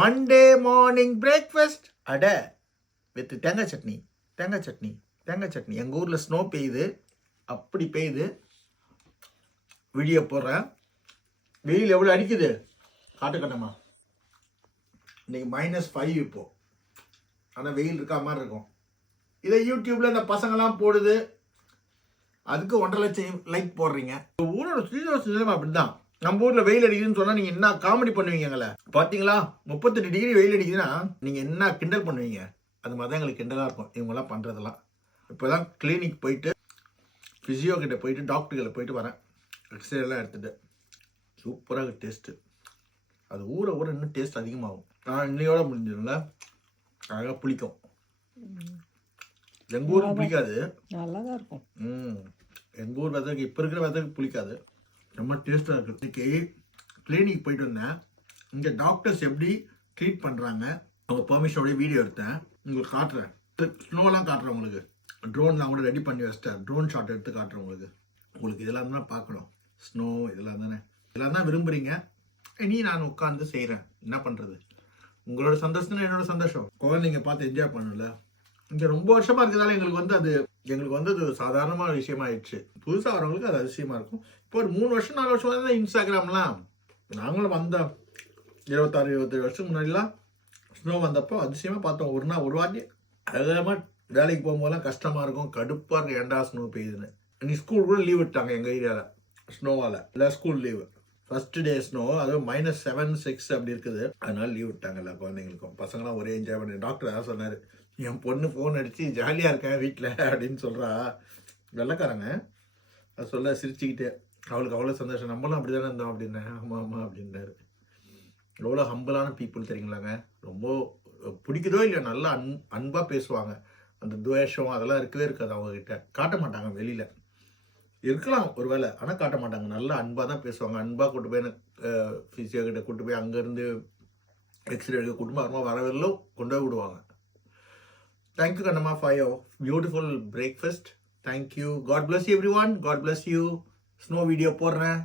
Monday morning breakfast அடை with தேங்காய் சட்னி தேங்காய் சட்னி தேங்காய் சட்னி. எங்கள் ஊரில் ஸ்னோ பெய்யுது, அப்படி பெய்யுது. வீடியோ போடுறேன். வெயில் எவ்வளோ அடிக்குது காட்டுக்கட்டமா. இன்னைக்கு -5 இப்போ. ஆனால் வெயில் இருக்கா மாதிரி இருக்கும். இதை யூடியூப்ல இந்த பசங்கள்லாம் போடுது, அதுக்கு 1.5 லட்சம் லைக் போடுறீங்க. ஊரோட நிலைமை அப்படிதான். நம்ம ஊர்ல வெயில் அடிக்குதுன்னு சொன்னா நீங்க என்ன காமெடி பண்ணுவீங்களே. பாத்தீங்களா 38 டிகிரி வெயில் அடிக்குதுன்னா நீங்க என்ன கிண்டல் பண்ணுவீங்க. அது மாதிரி தான் எங்களுக்கு கிண்டலா இருக்கும் இவங்கெல்லாம் பண்றதெல்லாம். இப்போதான் கிளினிக் போயிட்டு பிசியோ கிட்ட போயிட்டு டாக்டர் கிட்ட போயிட்டு வரேன். எக்ஸ்ரே எல்லாம் எடுத்துட்டு சூப்பராக டேஸ்ட்டு. அது ஊற ஊற இன்னும் டேஸ்ட் அதிகமாகும். நான் இன்னையோட முடிஞ்சதுல அழகாக புளிக்கும். எங்கள் ஊருக்கு பிடிக்காது, நல்லா தான் இருக்கும். எங்கள் ஊர் வெதருக்கு இப்போ இருக்கிற வெதருக்கு பிடிக்காது. ரொம்ப டேஸ்ட்டாக இருக்குது. இன்னைக்கு கிளினிக் போயிட்டு வந்தேன். இங்கே டாக்டர்ஸ் எப்படி ட்ரீட் பண்ணுறாங்க அவங்க பெர்மிஷனோட வீடியோ எடுத்தேன், உங்களுக்கு காட்டுறேன். ஸ்னோலாம் காட்டுறேன் உங்களுக்கு. ட்ரோன்லாம் கூட ரெடி பண்ணி வச்சிட்டேன். ட்ரோன் ஷாட் எடுத்து காட்டுறேன் உங்களுக்கு. உங்களுக்கு இதெல்லாம் தான் பார்க்கணும். ஸ்னோ இதெல்லாம் தானே, இதெல்லாம் தான் விரும்புகிறீங்க. இனி நான் உட்காந்து செய்கிறேன். என்ன பண்ணுறது, உங்களோட சந்தோஷம் தான் என்னோட சந்தோஷம். குழந்தைங்க பார்த்து என்ஜாய் பண்ணல. இங்கே ரொம்ப வருஷமாக இருக்கிறதால எங்களுக்கு வந்து அது சாதாரணமான விஷயமா ஆயிடுச்சு. புதுசாக வரவங்களுக்கு அது அதிசயமாக இருக்கும். இப்போ ஒரு 3 வருஷம் 4 வருஷம் தான் இன்ஸ்டாகிராம்லாம். நாங்களும் வந்தோம் 26-27 வருஷத்துக்கு முன்னாடிலாம் ஸ்னோ வந்தப்போ அதிசயமாக பார்த்தோம். ஒரு வாட்டி அதிகமாக வேலைக்கு போகும்போதெல்லாம் கஷ்டமாக இருக்கும், கடுப்பாக இருக்கும். ஏன்டா ஸ்னோ பெய்யுதுன்னு. இன்னைக்கு ஸ்கூல் கூட லீவ் விட்டாங்க எங்கள் ஏரியாவில் ஸ்னோவால். இல்லை school leave first day snow, அதுவும் -7, -6 அப்படி இருக்குது. அதனால லீவ் விட்டாங்க எல்லா குழந்தைங்களுக்கும். பசங்களாம் ஒரே என்ஜாய் பண்ணி. டாக்டர் அதான் சொன்னார், என் பொண்ணு ஃபோன் அடித்து ஜாலியாக இருக்கேன் வீட்டில் அப்படின்னு சொல்கிறா. வெள்ளைக்காரங்க அது சொல்ல சிரிச்சுக்கிட்டே. அவளுக்கு அவ்வளோ சந்தோஷம். நம்மளும் அப்படி தானே இருந்தோம் அப்படின்னேன். ஆமாம் ஆமாம் அப்படின்னாரு. எவ்வளோ ஹம்பிளான பீப்புள் தெரியுங்களாங்க. ரொம்ப பிடிக்குதோ இல்லையோ நல்லா அன்பாக பேசுவாங்க. அந்த துவேஷம் அதெல்லாம் இருக்கவே இருக்காது அவங்கக்கிட்ட. காட்ட மாட்டாங்க வெளியில். இருக்கலாம் ஒரு வேளை, ஆனால் காட்ட மாட்டாங்க. நல்லா அன்பாக தான் பேசுவாங்க. அன்பாக கூட்டு போய் ஃபிசியோ கிட்ட கூட்டு போய் அங்கேருந்து எக்ஸ்ரே எடுக்க கூட்டு வரவெல்லாம் கொண்டு போய் விடுவாங்க. Thank you Kannamma for your beautiful breakfast. Thank you. God bless you everyone. God bless you. Snow video போடுறேன்.